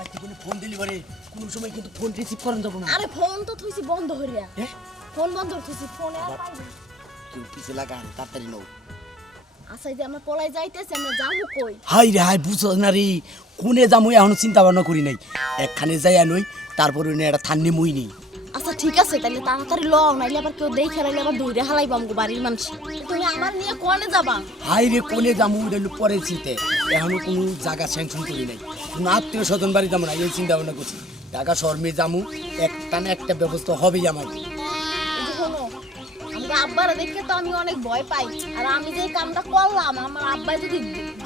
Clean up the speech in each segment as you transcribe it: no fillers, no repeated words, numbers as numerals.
বাইতে কোন ফোন দিলি পারে কোন সময় কিন্তু ফোন রিসিভ করন যাব না। আরে ফোন তো থইছি বন্ধ হইরা। ফোন বন্ধ থইছি ফোনে আর পাইনি। তুই পিছে লাগা তাড়াতাড়ি নাও। আচ্ছা যে আমরা পলাই যাইতেছি আমরা যাবো কই? হাই রে হাই বুঝছ না রে কোনে যামু এখনো চিন্তা ভাবনা করি নাই। একখানে যাই আনই তারপর ওনে একটা থান্নি মুই নেই। আচ্ছা ঠিক আছে তাহলে তাড়াতাড়ি লও নাইলে আবার কেউ দেখে রাইলে আবার দৌড়ে হালাইবা আমগো বাড়ির মানুষ। তুমি আমার নিয়ে কোনে যাবা? হাই রে কোনে যামু এটা পরে চিন্তা এখনো কোনো জায়গা স্যাংশন করি নাই। কোনো আত্মীয় স্বজন বাড়ি যাবো না এই চিন্তা ভাবনা করছি। ঢাকা শহর মেয়ে যামু একটা না একটা ব্যবস্থা হবেই আমার। শোনো আমরা আব্বারা দেখে তো আমি অনেক ভয় পাই আর আমি যে কামটা করলাম আমার আব্বাই যদি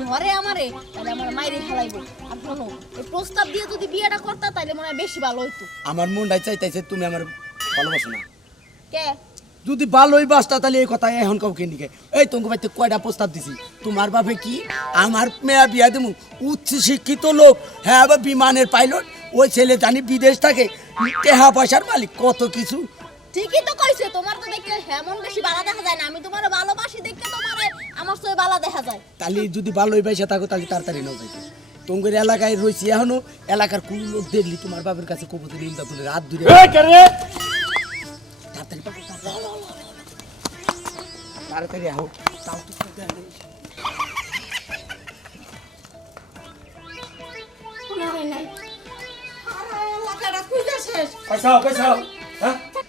ধরে আমারে তাহলে আমার মাইরে ফেলাইবো। আর শোনো এই প্রস্তাব দিয়ে যদি বিয়েটা করতা তাহলে মনে হয় বেশি ভালো হইতো। আমার মনটাই চাইতেছে তুমি আমার ভালোবাসো না। কে যদি ভালোই বাসটা তাহলে এই কথা এখন কাউকে নিকে এই তোমাকে ভাইতে কয়টা প্রস্তাব দিছি তোমার বাপে কি আমার মেয়া বিয়া দেবো উচ্চ শিক্ষিত লোক হ্যাঁ আবার বিমানের পাইলট ওই ছেলে জানি বিদেশ থাকে টেহা পয়সার মালিক কত কিছু। ঠিকই তো কইছে তোমার তো দেখতে হেমন বেশি ভালো দেখা যায় না আমি তোমার ভালোবাসি দেখে তোমারে আমার সঙ্গে ভালো দেখা যায়। তাহলে যদি ভালোই পয়সা থাকো তাহলে তাড়াতাড়ি নাও যাইতে তোমার এলাকায় রয়েছি এখনো এলাকার কোন লোক দেখলি তোমার বাপের কাছে কবুতর ইন্দা তুলে রাত দূরে তাড়াতাড়ি তাড়াতাড়ি আহো তাও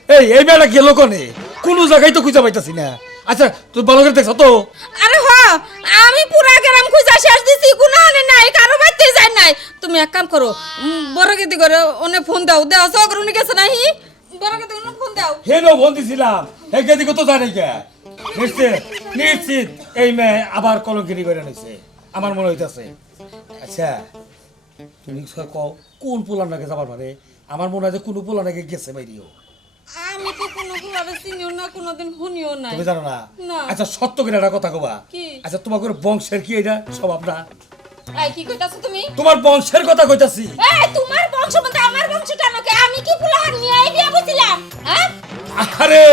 তো এই বেলা গেল কোনে কোন জায়গায় তো খুঁজে পাইতাছি না। আচ্ছা তুই ভালো করে দেখছ তো? আরে হ্যাঁ আমি পুরা গ্রাম খুঁজা শেষ দিছি কোনো আনে নাই কারো বাইতে যাই নাই। তুমি এক কাম করো বড় গেদি করে ওনে ফোন দাও দেও সগর উনি গেছে নাই বড় গেদি ওনে ফোন দাও। হেনো ফোন দিছিলাম হে গেদি কত জানি কে নিশ্চিত নিশ্চিত এই মেয়ে আবার কলঙ্কিরি করে নিছে আমার মনে হইতাছে। আচ্ছা তুমি কও কোন পোলার নাকি যাবার পারে আমার মনে হয় যে কোন পোলার নাকি গেছে বাইরিও। আমি তো কোনো পুরাবে চিনিও না কোনোদিন শুনিও নাই। তুমি জানো না? না। আচ্ছা সত্য করে একটা কথা কবা। কি? আচ্ছা তোমার বংশের কি এটা স্বভাব না? এই কি কইতাছো তুমি? তোমার বংশের কথা কইতাছি। এই তোমার বংশ মতে আমার বংশটা নাকি আমি কি পুলার নিয়ে বিয়া বছিলাম? হ্যাঁ আরে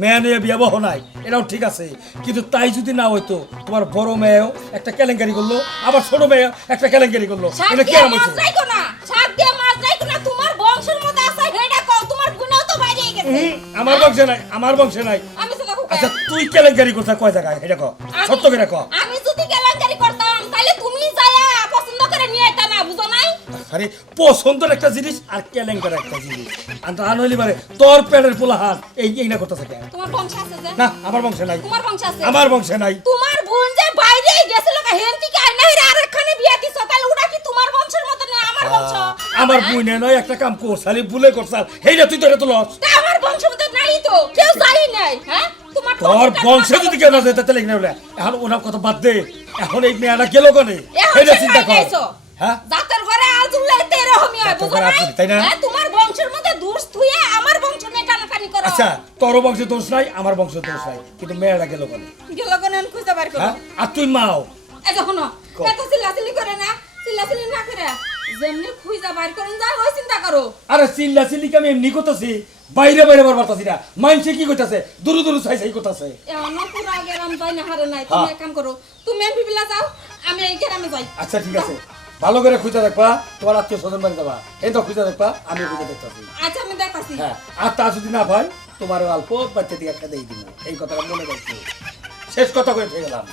মেয়ে নিয়ে বিয়ে বহ নাই এটাও ঠিক আছে কিন্তু তাই যদি না হইতো তোমার বড় মেয়েও একটা কেলেঙ্কারি করলো আবার ছোট মেয়ে একটা কেলেঙ্কারি করলো এটা কি আর হইছে? রাইকো না সাত দিয়ে মাছ রাইকো না তোমার বংশের মধ্যে আছে হেডা কও তোমার গুণাও তো বাইরে গেছে। আমার বংশে নাই আমার বংশে নাই। আমি তো দেখো আচ্ছা তুই কেলেঙ্কারি করছ কয় জায়গায় এটা কও সত্য করে কও। আমি যদি কেলেঙ্কারি করতাম তাহলে তুমি যায়া পছন্দ করে নিয়ে আইতা না বুঝো নাই? আরে পছন্দের একটা জিনিস আর কেলেঙ্কার একটা জিনিস আর আনলি মানে তোর পেটের পোলাহান এই না করতেছে কেন? তোমার বংশ আছে যে? না আমার বংশে নাই। তোমার বংশ আছে? আমার বংশে নাই। তোমার বোন যে বাইরে গেছিল হেন থেকে আইনা হইরা আরেকখানে বিয়া দিছো তাহলে ওটা কি তোমার বংশের মত না আমার বংশ? আমার বুইনে নয় একটা কাম করছালি ভুলে করছাল হেইটা তুই তো এটা তো লস। তা আমার বংশ মত নাই তো কেউ যাই নাই হ্যাঁ তোমার তোর বংশে যদি কেউ না যেতে তাহলে না এখন ওনার কথা বাদ দে এখন এই মেয়েটা গেল কোনে হেইটা চিন্তা কর। হ্যাঁ জাতের ঘরে আজুলে তেরে হমি হয় বুঝো না? তাই না? হ্যাঁ তোমার বংশের মধ্যে দোষ তুইয়া আমার বংশ নিয়ে টানাটানি করো। আচ্ছা তোর বংশে দোষ নাই আমার বংশে দোষ নাই কিন্তু মেয়েটা গেল কোনে? গেল কোন আমি খুঁজে বার করব। হ্যাঁ আর তুই মাও এই দেখো না এত চিল্লাচিল্লি করে না চিল্লাচিল্লি না করে যেমনি খুঁজে বার করুন যায় ওই চিন্তা করো। আরে চিল্লা চিল্লিকে আমি এমনি করতেছি বাইরে বাইরে বার পারতাছি না মাইনসে কি কইতাছে দূরে দূরে চাই চাই করতেছে। এমন পুরা গ্রাম যাই না হারে নাই তুমি এক কাম করো তুমি এমপি বিলা যাও আমি এই গ্রামে যাই। আচ্ছা ঠিক আছে ভালো করে খুঁজে দেখবা তোমার আত্মীয় স্বজন বাড়ি যাবা এই তো খুঁজে দেখবা আমি খুঁজে দেখতেছি। আচ্ছা আমি দেখাচ্ছি। হ্যাঁ আর তা যদি না ভাই তোমার অল্প বাচ্চা দিয়ে একটা দিয়ে দিব এই কথাটা মনে রাখছি। শেষ কথা করে ঠিক গেলাম।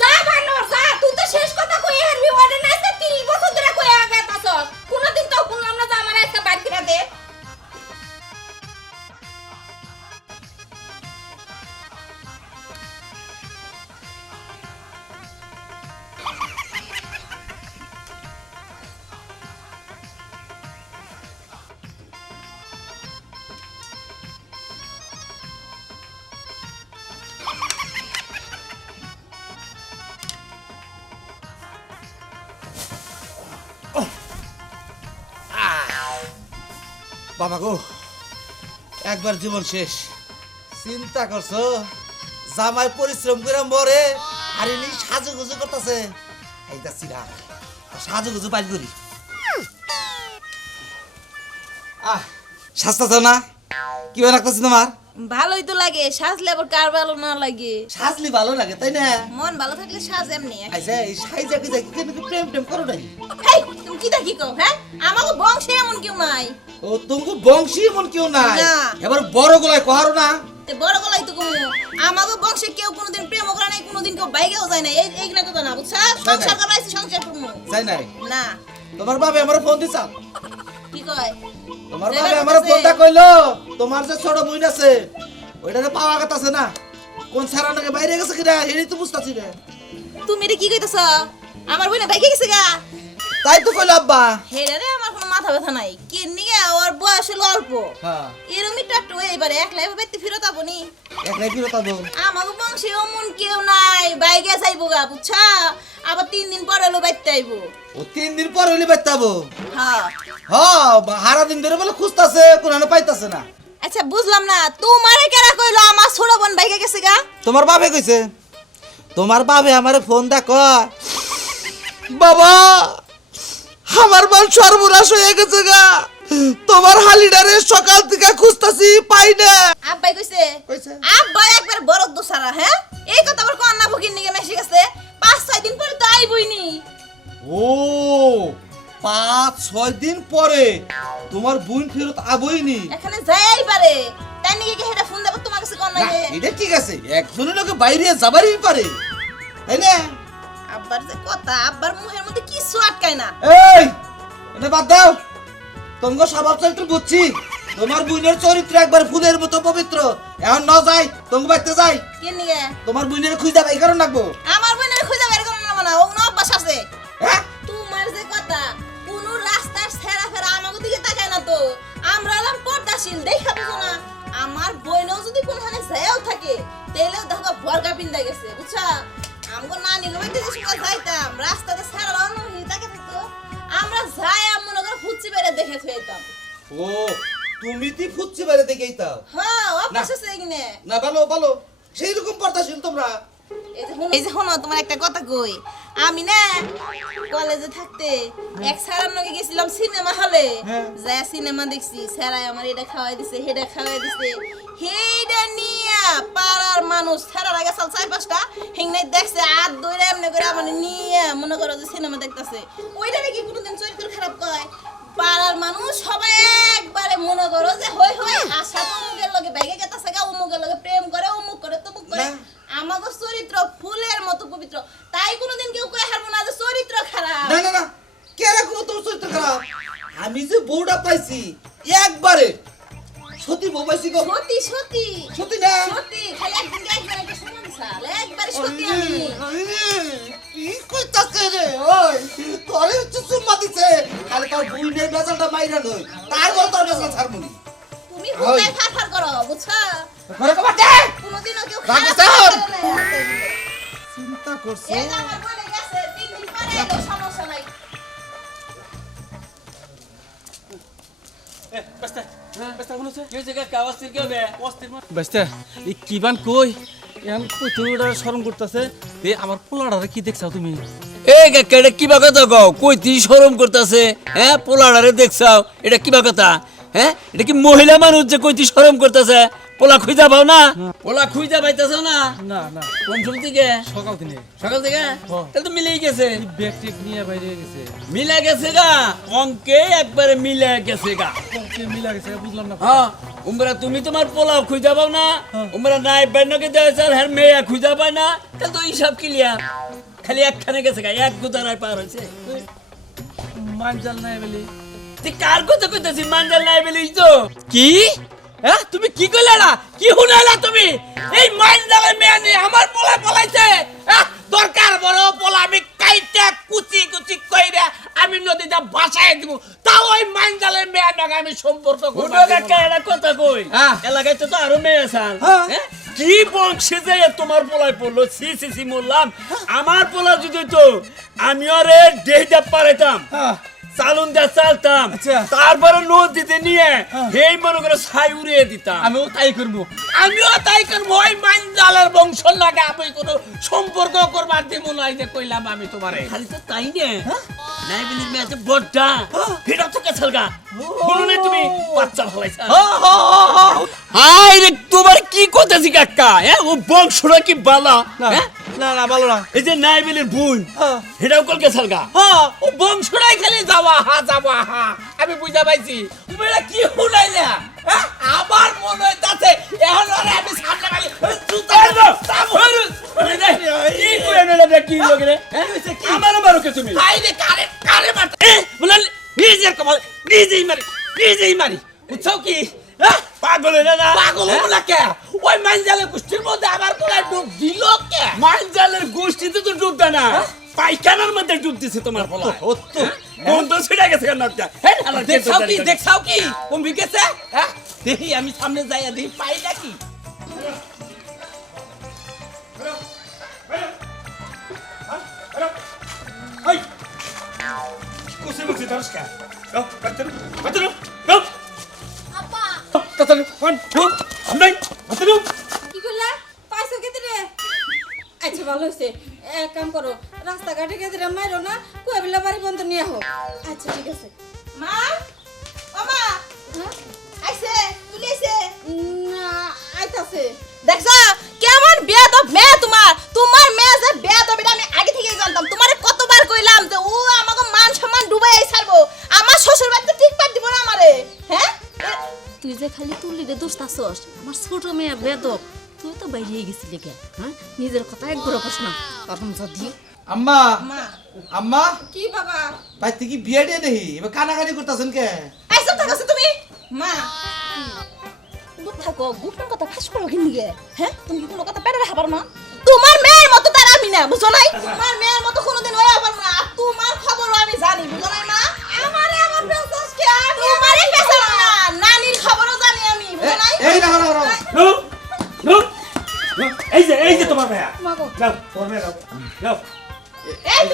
যা বানর যা তুই তো শেষ কথা কই হারবি ওরে না 30 বছর ধরে কই আগাতাছস কোনদিন তো শুনলাম না যে আমার একটা বাইর করে দে। বাবা গো একবার জীবন শেষ চিন্তা করছো জামাই পরিশ্রম করে মরে আর ইনি সাজুগুজু করতেছে এইটা চিরা সাজুগুজু পাইল করি সাজতেছ না কি ভালো লাগতেছে তোমার? ভালোই তো লাগে সাজলে আবার কার ভালো না লাগে? সাজলি ভালো লাগে তাই না? মন ভালো থাকলে সাজ এমনি। আচ্ছা এই সাইজা কি প্রেম টেম করো নাই? এই তুমি কি দেখি কো হ্যাঁ আমাকে বংশে এমন কেউ নাই ও তুমি বংশী এমন কেউ নাই না। এবার বড় গলায় কহারো না তে বড় গলাই তো কমু আমাকে বংশে কেউ কোনোদিন প্রেম করে নাই কোনোদিন কেউ বাইকেও যায় না এই না কথা না বুঝছা সংসার করাইছি সংসার করমু তাই নাই না তোমার বাবা আমার ফোন দিছা কি কয় তোমার যাইবার বাবা আমার কথা আছে। ফোনটা কইলো তোমার যে ছোট বোন আছে ওইটারে পাওয়া কথা আছে না কোন সারানাকে বাইরে গেছে কিনা এটাই তো বুঝতাছি রে তুমি রে কি কইতাছ আমার বইনা বাইকে গেছে গা তাই তো কইলো আব্বা হেরে রে আমার কোনো মাথা ব্যথা নাই কিন্নি গা ওর বয়স হলো অল্প হ্যাঁ এরমি টাট্টু এবারে একলা এবার বাইতে ফিরত আবনি একলাই ফিরত আবো আমাকে বংশে অমন কেউ নাই বাইকে যাইবো গা বুঝছা আবার 3 দিন পরে হলো বাইতে আইবো ও 3 দিন পর হইলে বাইতাবো হ্যাঁ হ্যাঁ হারা দিন ধরে বলে খুঁজতাছে কোনানে পাইতাছে না আচ্ছা বুঝলাম না তোমারে কেরা কইলো আমার ছোট বোন বাইকে গেছে গা তোমার বাবে কইছে তোমার বাবে আমারে ফোন দা কয় বাবা আমার মান সর্বনাশ হয়ে গেছে গা তোমার হালিডারে সকাল থেকে খুঁজতাছি পাই না আব্বাই কইছে কইছে? আব্বাই একবার বড় দোসারা হ্যাঁ এই কথা আবার কোন না ভকিন নিগে মেশে গেছে 5-6 দিন পরে তো আইবইনি ও 5-6 দিন পরে তোমার বোন ফেরত আবইনি এখানে যাই পারে তাই নিগে কি হেটা ফোন দেব তোমার কাছে কোন না নাই এটা ঠিক আছে একজনের লোকে বাইরে যাবারই পারে তাই না আব্বার যে কথা আব্বার মুখের মধ্যে কিছু আটকায় না এই এটা বাদ দাও তোমার স্বভাব চরিত্র বুঝছি তোমার বোনের চরিত্র একবার ফুলের মতো পবিত্র এখন না যাই তোমার বাড়িতে যাই কি নিগে তোমার বোনের খুঁজে যাবে এই কারণ রাখবো আমার বোনের খুঁজে বের করব না ও না অভ্যাস আছে হ্যাঁ তোমার যে কথা কোন রাস্তার ছেঁড়া ফেরা আমাকে দিকে তাকায় না তো আমরা হলাম পর্দাশীল দেখা বুঝো না আমার বইনও যদি কোনখানে যায়ও থাকে তাইলেও দেখো বর্গা পিন্দা গেছে বুঝছা আমগো নানি লইতে যে সময় যাইতাম রাস্তাতে ছেঁড়া লানো তাকে থাকতো আমরা যাই মনে করে ফুচি বেড়ে দেখে থইতাম ও তুমি কি ফুটছি বাইরে দেখেই তাও হ্যাঁ অভ্যাস আছে এখানে না ভালো ভালো সেই রকম পর্দাশীল তোমরা এই যে শোনো তোমার একটা কথা কই আমি না কলেজে থাকতে এক স্যারের লগে গেছিলাম সিনেমা হলে যা সিনেমা দেখছি স্যারাই আমার এটা খাওয়াই দিছে হেডা খাওয়াই দিছে হেডা নিয়া পাড়ার মানুষ স্যারার আগে চল 4-5টা হিংনাই দেখছে হাত ধরে এমনি করে মানে নিয়ে মনে করো যে সিনেমা দেখতাছে ওইটা নাকি কোনোদিন চরিত্র খারাপ কয় পাড়ার মানুষ সবাই একবারে মনে করো যে হই হই আশা তো অমুকের লগে বাইকে গেতাছে গা অমুকের লগে প্রেম করে অমুক করে তমুক করে না। আমাগো চরিত্র ফুলের মতো পবিত্র তাই কোনোদিন কেউ কই হারবো না যে চরিত্র খারাপ না না না কেরা কোনো তোর চরিত্র খারাপ আমি যে বউটা পাইছি একবারে সত্যি বউ পাইছি গো সত্যি সত্যি সত্যি না সত্যি খালি একদিন একবার একটা সমান সাল একবার সত্যি আমি কি কইতাছে রে ওই তোরে হচ্ছে চুম্মা দিছে খালি তোর বুইনের বেজালটা মাইরা নই তারপর তোর বেজাল ছাড়মুনি তুমি হুদাই ফারফার করো বুঝছো ঘরে কবার দে কোনোদিনও কেউ রাখি খারাপ স্যার। করে না। চিন্তা করছো এই যে আমার বলে গেছে 3 দিন পরে এলো সমস্যা নাই বেস্তে এই কিবান কই এখন কই তুই ওটা শরম করতেছে দে আমার পোলাডারে কি দেখছাও তুমি এই কাকা এটা কিবা কথা কও কই তুই শরম করতেছে হ্যাঁ পোলাডারে দেখছাও এটা কিবা কথা হ্যাঁ এটা কি মহিলা মানুষ যে কই তুই শরম করতেছে পোলা খুঁজা পাও না পোলা খুঁজা পাইতেছ না না না কোন সময় থেকে সকাল দিনে সকাল থেকে তাহলে তো মিলেই গেছে ব্যাগ টেক নিয়ে বাইরে গেছে মিলা গেছে গা অঙ্কে একবারে মিলে গেছে গা কে মিলা গেছে বুঝলাম না হ্যাঁ উমরা তুমি তোমার পোলা খুঁজা পাও না উমরা নাই বেনকে দেয় স্যার হ্যাঁ মেয়ে খুঁজা পায় না তাহলে তো হিসাব ক্লিয়ার খালি একখানে গেছে গা এক গুতারায় পার হয়েছে মানজাল নাই বলি তুই কার কথা কইতাছিস মানজাল নাই বলেই তো কি হ্যাঁ তুমি কি কইলা না কি হুনাইলা তুমি এই মানজালের মেয়ে নিয়ে আমার পোলা পলাইছে হ্যাঁ দরকার বড় পোলা আমি কাইটা কুচি কুচি কইরা আমি নদীতে ভাসায় দিব তাও ওই মানজালের মেয়ে নাকি আমি সম্পর্ক করব কাকা এটা কথা কই এলাকায় তো আরো মেয়ে আছে হ্যাঁ কি বংশে যে তোমার পোলায় পড়লো সি সি সি বললাম আমার পোলা যদি তো আমিও রে দেইতে পারতাম চালুন দিয়ে চালতাম তারপরে নদীতে নিয়ে এই মনে করে ছাই উড়িয়ে দিতাম আমিও তাই করবো আমিও তাই করবো ওই মানজালের বংশ লাগে আমি কোনো সম্পর্ক করবার দিব নাই যে কইলাম আমি তোমারে খালি তো তাই নে নাই বলি মেয়ে বড়টা ফিটা থেকে ছালগা শুনো না তুমি বাচ্চা ফলাইছা হাই রে তোমার কি কথা কাকা হ্যাঁ ও বংশটা কি বালা হ্যাঁ না না ভালো না এই যে নাইবেলের বোন হ্যাঁ। এটাও কলকে সালগা হ্যাঁ ও বংশটাই খালি যাওয়া হা আমি বুঝা পাইছি তুমি এটা কি শুনাইলা হ্যাঁ? আমার মনে হইতাছে এখন আর আমি সামনে খালি জুতা কি করে নেলা কি লোকে রে আমার মারো কে তুমি আইরে কারে কারে মারতে বলে নিজের কপাল নিজেই মারি বুঝছো কি হ্যাঁ? পাগল হইলা না পাগল হবো না কে ওই মাইনজালের গোষ্ঠীর মধ্যে আমার পোলায় ডুব দিল কে মাইনজালের গোষ্ঠীতে তো ডুব দেয় না পায়খানার মধ্যে ডুব দিছে তোমার পোলা বন্ধ ছিড়ে গেছে কেন একটা দেখছাও কি কমবি গেছে হ্যাঁ দেখি আমি সামনে যাইয়া দেখি পাই নাকি এই কুসি মুসি দরস্কা যাও কাটতে কাটতে যাও আব্বা কাটতে কোন নাই কাটতে কি করলা পাইছো কেতে রে আচ্ছা ভালো হইছে এক কাম করো রাস্তাঘাটে কেতে রে মাইরো না কইবেলা বাড়ি বন্ধ নিয়ে আহো আচ্ছা ঠিক আছে মা মামা আইছে তুই আইছে না আইতাছে দেখছো কেমন বেয়াদব মেয়ে তোমার মেয়ে যে বেয়াদব এটা আমি আগে থেকেই জানতাম তোমারে কতবার কইলাম যে ও আমাকে মান সম্মান ডুবাই ছাড়বো আমার শ্বশুর বাড়িতে ঠিক পার দিব না আমারে হ্যাঁ তুই যে খালি তুলিরে দোষ আসস আমার ছোট মেয়ে বেদব তুই তো বাইরে গেছিলি কে হ্যাঁ নিজের কথা একবার কস না তখন যদি আম্মা আম্মা কি বাবা ভাই তুই কি বিয়ে দিয়ে দেখি এবার কানাকানি করতেছেন কে আইছো থাকছো তুমি মা চুপ থাকো গোপন কথা ফাঁস করো কি নিয়ে হ্যাঁ তুমি কি কোনো কথা পেটে রাখা পারো না তোমার মেয়ের মতো তার আমি না বুঝো নাই তোমার মেয়ের মতো কোনোদিন হয়ে পারবো না আর তোমার খবরও আমি জানি বুঝো নাই মা আমারে আমার বিশ্বাস কি আমি আমারে পেছাবো না নানির খবরও জানি আমি বুঝো নাই এই না না না নো নো এই যে তোমার ভাইয়া যাও তোমার ভাইয়া যাও এই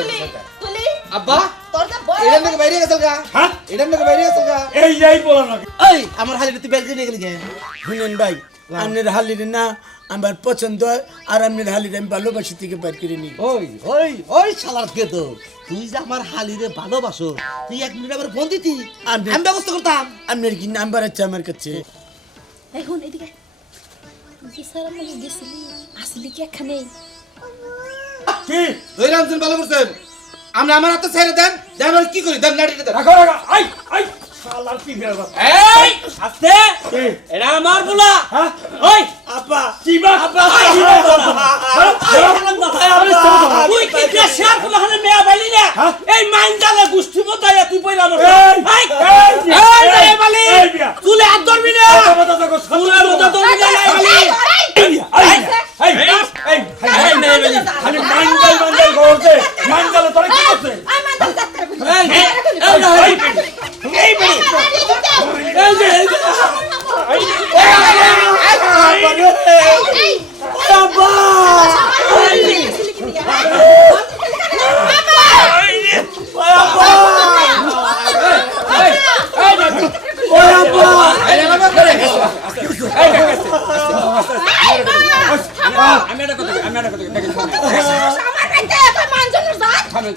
তুলি আব্বা তোর যা বড় এটা নাকি বাইরে গেছল গা হ্যাঁ এটা নাকি বাইরে গেছল গা এই বলো না এই আমার হালিটা তুই বের করে নিয়ে গেলি কে শুনেন ভাই আপনার হালির না আমার পছন্দ হয় আর আপনার হালির আমি ভালোবাসি থেকে বের করে নিই ওই শালার কে তো তুই যে আমার হালিরে ভালোবাসো তুই এক মিনিট আবার ফোন দিতি আমি ব্যবস্থা করতাম আপনার কি নাম্বার আছে আমার কাছে এখন এদিকে তুই যে স্যার আমাকে গেছিলি আসলি কি এখানে কি তুই রামজন ভালো করছেন আমরা আমার হাতে ছেড়ে দেন যে আমরা কি করি দেন লাঠিটা দেন রাখো আই শালার কি বের এই আস্তে এটা আমার বলা হ্যাঁ ওই আপা কি বা আপা কি বা তুই কি দেশার কোন হালে মেয়া বাইলি না এই মাইনজালে গোষ্ঠী মতো তুই পয়লা আমার এই বালি তুলে হাত ধরবি না তুলে মতো ধরবি না খালি মাঞ্জাল করছে মাঞ্জালে তোরা কি করছে এই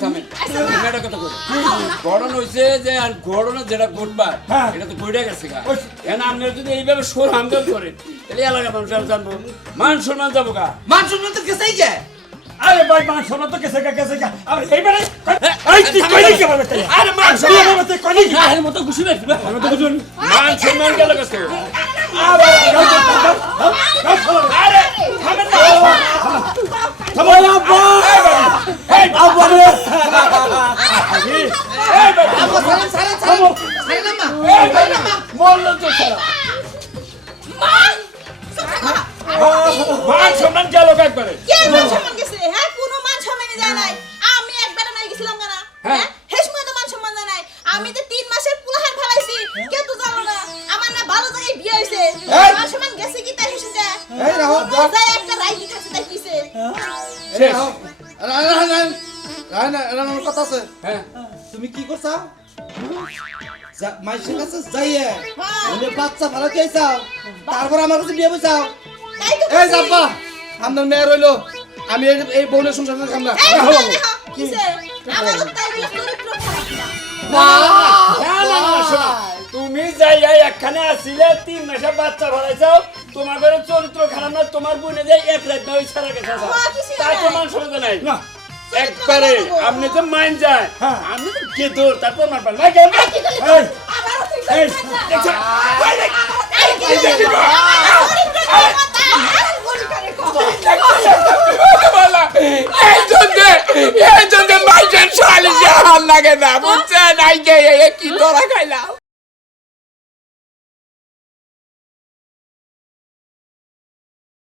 আমি একটা কথা ঘটনা হয়েছে যে আর ঘটনা যেটা ঘটবার এটা তো ঘটে গেছে কেন আপনার যদি এইভাবে সোর হামদাম করেন তাহলে এলাকা মানুষ আর জানবো মান সম্মান যাবো গা মান সম্মান তো গেছেই গে আরে ভাই মান শোনা তো কেসে আরে এইবারে এই তুই কইলি কি বলতে আরে মান শোনা বলতে কইলি কি এর মতো খুশি না আমি তো বুঝুন মান সম্মান গেল কাছে আরে থামেন না থামো আব্বা এই আব্বা রে এই বাবা থামো বললো তো সারা মান সম্মান গেল একবারে কে মান সম্মান গেছে হ্যাঁ কোনো মান সম্মানই যায় নাই আমি একবার নাই গেছিলাম না হ্যাঁ হেস সময় তো মান সম্মান যায় নাই আমি তো 3 মাসের পুলাহান ফলাইছি কেউ তো জানো না আমার না ভালো জায়গায় বিয়ে হইছে মান সম্মান গেছে কি তাই হিসেবে যায় এই রাহো যায় একটা রাই লিখাছে তাই কইছে শেষ রানা কথা আছে হ্যাঁ তুমি কি করছাও মাইসের কাছে যাইয়ে হ্যাঁ ওনে বাচ্চা ভালো চাইছাও তারপর আমার কাছে বিয়ে বসাও তাই তো এই যাব্বা আপনার মেয়ে রইলো আমি এই বোনের সংসার করে খাম না কিসে আমার তাই বলে চরিত্র খারাপ না তুমি যাই একখানে আসিলে 3 মাসে বাচ্চা ভরাইছাও তোমার ঘরে চরিত্র খারাপ না তোমার বোনে যাই এক রাত নয় ছাড়া গেছে মা কিসে তার তো মান সম্মান নাই না একবারে আপনি তো মান যায় হ্যাঁ। আপনি তো কে দূর তারপর মান পান না কেন এই এই এই জন্য মাইজের শালি হাল লাগে না বুঝছেন আই গে কি ধরা খাইলাম